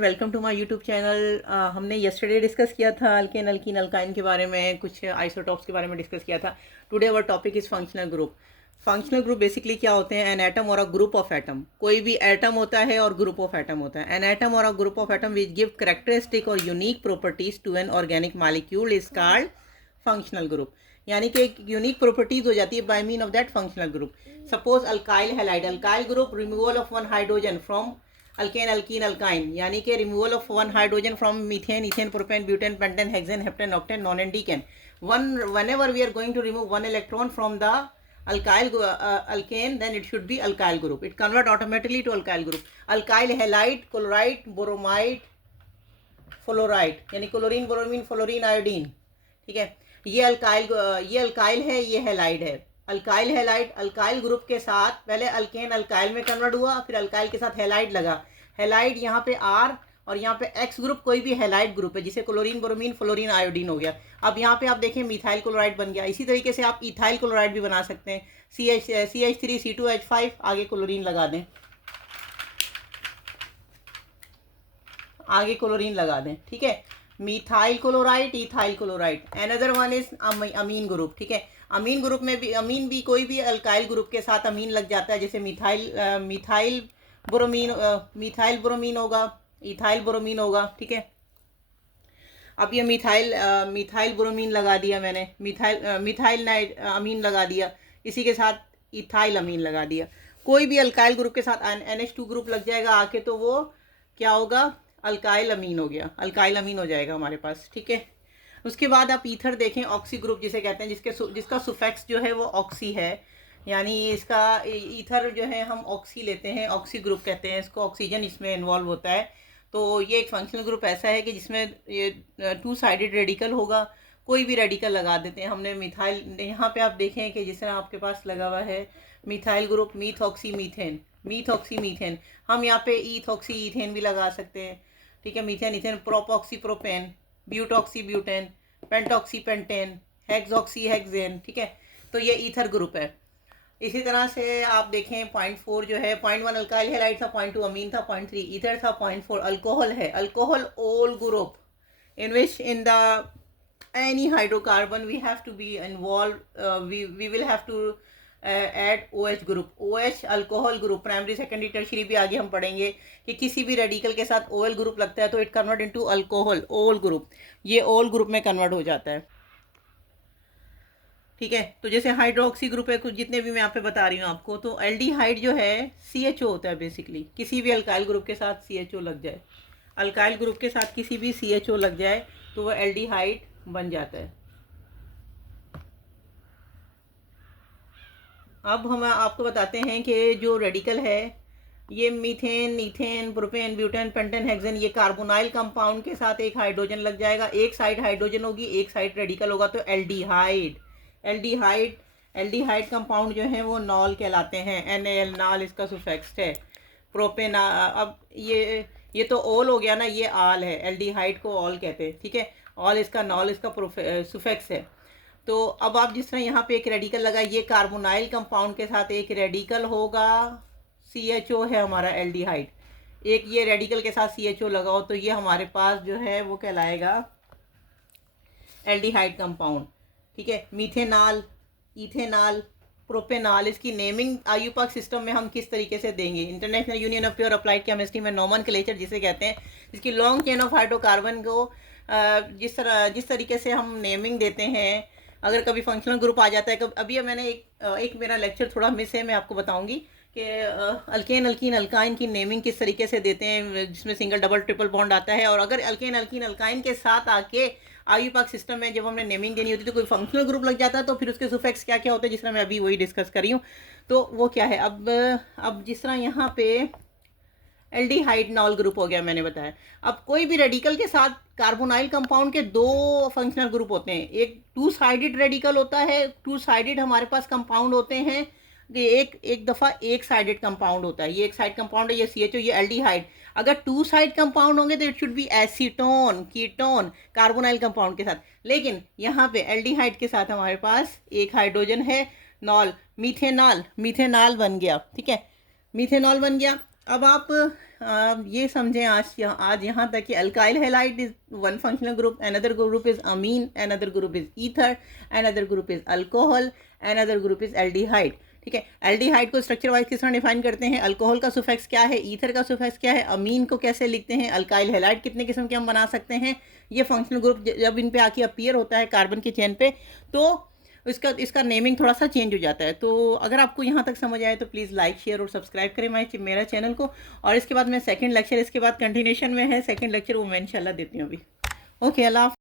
Welcome to my YouTube channel. हमने yesterday discuss किया था अल्केन अल्कीन अल्काइन के बारे में, कुछ आइसोटॉप्स के बारे में डिस्कस किया था। Today our topic is functional group. Functional group basically क्या होते हैं? एन एटम और अ ग्रुप ऑफ एटम। कोई भी एटम होता है और ग्रुप ऑफ एटम होता है। एन एटम और a group of atom which give characteristic और unique properties to an organic molecule is called functional group. यानी कि एक यूनिक प्रॉपर्टीज हो जाती है by mean of that functional group. Suppose alkyl halide, alkyl group removal of one hydrogen from alkane alkene alkyne, यानी कि removal of one hydrogen from methane ethane propane butane pentane hexane heptane octane nonane and decane. whenever we are going to remove one electron from the alkane, then it should be alkyl group. It convert automatically to alkyl group. Alkyl halide, chloride, bromide, fluoride यानी chlorine bromine fluorine iodine. ठीक है, ये alkyl है, ये halide है। Alkyl halide alkyl group के साथ पहले अल्केन अल्काइल में कन्वर्ट हुआ, फिर अल्काइल के साथ हैलाइड लगा। हैलाइड यहाँ पे आर और यहाँ पे एक्स ग्रुप कोई भी हैलाइड ग्रुप है, जिसे क्लोरीन ब्रोमीन फ्लोरीन आयोडीन हो गया। अब यहाँ पे आप देखें मिथाइल क्लोराइड बन गया। इसी तरीके से आप इथाइल क्लोराइड भी बना सकते हैं। CH3 आगे क्लोरीन लगा दें, आगे क्लोरीन लगा दें। ठीक है, methyl chloride ethyl chloride. Another one is amine group. ठीक है, अमीन ग्रुप में भी अमीन भी कोई भी अल्काइल ग्रुप के साथ अमीन लग जाता है, जैसे मिथाइल ब्रोमीन होगा, इथाइल ब्रोमीन होगा। ठीक है, अब ये मिथाइल ब्रोमीन लगा दिया मैंने, मिथाइल नाइट अमीन लगा दिया, इसी के साथ इथाइल अमीन लगा दिया। कोई भी अल्काइल ग्रुप के साथ NH2 ग्रुप लग जाएगा आके, तो वो क्या होगा? अल्काइल अमीन हो गया, अल्काइल अमीन हो जाएगा हमारे पास। ठीक है, उसके बाद आप ईथर देखें, ऑक्सी ग्रुप जिसे कहते हैं, जिसका सुफेक्स जो है वो ऑक्सी है, यानी इसका ईथर जो है हम ऑक्सी लेते हैं, ऑक्सी ग्रुप कहते हैं इसको, ऑक्सीजन इसमें इन्वॉल्व होता है। तो ये एक फंक्शनल ग्रुप ऐसा है कि जिसमें ये 2 साइडेड रेडिकल होगा। कोई भी रेडिकल लगा देते हैं। हमने मिथाइल, यहाँ पे आप देखें कि जिस तरह आपके पास लगा हुआ है मिथाइल ग्रुप, मीथॉक्सी मीथेन, हम यहाँ पे ईथॉक्सी ईथेन भी लगा सकते हैं। ठीक है, methane ethane, propoxy propane, butoxy butane, pentoxy pentane, hexoxy hexane. ठीक है, तो ये ईथर ग्रुप है। इसी तरह से आप देखें 0.4 जो है, 0.1 अल्काइल हैलाइड था, 0.2 अमीन था, 0.3 ईथर था, 0.4 अल्कोहल है। अल्कोहल ओल group in which in the any hydrocarbon we have to be involved, we will have to add OH group, OH alcohol group. Primary secondary tertiary भी आगे हम पढ़ेंगे कि किसी भी रेडिकल के साथ OL ग्रुप लगता है तो इट कन्वर्ट इनटू अल्कोहल, ओल ग्रुप। ये ओल ग्रुप में कन्वर्ट हो जाता है। ठीक है, तो जैसे हाइड्रोक्सी ग्रुप है, कुछ जितने भी मैं यहाँ पे बता रही हूँ आपको, तो एल्डिहाइड जो है CHO होता है बेसिकली। किसी भी अल्काइल ग्रुप के साथ CHO लग जाए, अल्काइल ग्रुप के साथ किसी भी CHO लग जाए तो वह एल्डिहाइड बन जाता है। अब हम आपको बताते हैं कि जो रेडिकल है, ये methane ethane propane butane pentane hexane, ये कार्बोनाइल कंपाउंड के साथ एक हाइड्रोजन लग जाएगा। एक साइड हाइड्रोजन होगी, एक साइड रेडिकल होगा, तो एल्डिहाइड। एल्डिहाइड कंपाउंड जो है वो नॉल कहलाते हैं, NaL, नॉल इसका सुफेक्स है। प्रोपेन, अब ये तो ऑल हो गया ना, ये आल है, एल्डिहाइड को ऑल कहते हैं। ठीक है, ऑल इसका नॉल इसका सुफेक्स है। तो अब आप जिस तरह यहाँ पे एक रेडिकल लगा, ये कार्बोनाइल कंपाउंड के साथ एक रेडिकल होगा, CHO है हमारा एल्डिहाइड। एक ये रेडिकल के साथ CHO लगाओ तो ये हमारे पास जो है वो कहलाएगा एल्डिहाइड कंपाउंड। ठीक है, मीथेनॉल, इथेनॉल, प्रोपेनॉल, इसकी नेमिंग आयुपाक सिस्टम में हम किस तरीके से देंगे? International union of pure applied chemistry में नोमेनक्लेचर जिसे कहते हैं, इसकी लॉन्ग चेन ऑफ हाइड्रोकार्बन को जिस तरीके से हम नेमिंग देते हैं, अगर कभी फंक्शनल ग्रुप आ जाता है। अभी मैंने एक मेरा लेक्चर थोड़ा मिस है, मैं आपको बताऊंगी कि अल्केन अल्कीन अल्काइन की नेमिंग किस तरीके से देते हैं, जिसमें सिंगल डबल ट्रिपल बॉन्ड आता है। और अगर अल्केन अल्कीन अल्काइन के साथ आके आयुपाक सिस्टम में जब हमने नेमिंग देनी होती है तो कोई फंक्शनल ग्रुप लग जाता है, तो फिर उसके सुफिक्स क्या क्या होते हैं, जिस तरह मैं अभी वही डिस्कस कर रही हूँ। तो वो क्या है, अब जिस तरह यहाँ पे एल्डिहाइड नॉल ग्रुप हो गया, मैंने बताया। अब कोई भी रेडिकल के साथ कार्बोनाइल कंपाउंड के 2 फंक्शनल ग्रुप होते हैं। एक 2 साइडेड रेडिकल होता है, 2 साइडेड हमारे पास कंपाउंड होते हैं। एक दफ़ा एक साइडेड कंपाउंड होता है, ये एक साइड कंपाउंड है, ये CHO, ये एल्डिहाइड। अगर 2 साइड कंपाउंड होंगे तो it should be acetone, ketone, carbonyl compound के साथ। लेकिन यहाँ पे एल्डिहाइड के साथ हमारे पास एक हाइड्रोजन है, नॉल, मीथेनॉल बन गया। ठीक है, मीथेनॉल बन गया। अब आप ये समझें आज यहाँ तक कि alkyl halide is one functional group, another group is amine, another group is ether, another group is alcohol, another group is aldehyde. ठीक है, एल्डिहाइड को स्ट्रक्चर वाइज किस तरह डिफाइन करते हैं, अल्कोहल का सुफिक्स क्या है, ईथर का सुफिक्स क्या है, अमीन को कैसे लिखते हैं, अल्काइल हैलाइड कितने किस्म के हम बना सकते हैं। ये फंक्शनल ग्रुप जब इन पे आके अपीयर होता है कार्बन की चेन पे, तो इसका नेमिंग थोड़ा सा चेंज हो जाता है। तो अगर आपको यहाँ तक समझ आए तो प्लीज़ लाइक शेयर और सब्सक्राइब करें मेरा चैनल को। और इसके बाद मैं सेकंड लेक्चर, इसके बाद कंटिन्यूशन में है सेकंड लेक्चर, वो मैं इंशाल्लाह देती हूँ अभी। ओके, अल्लाह।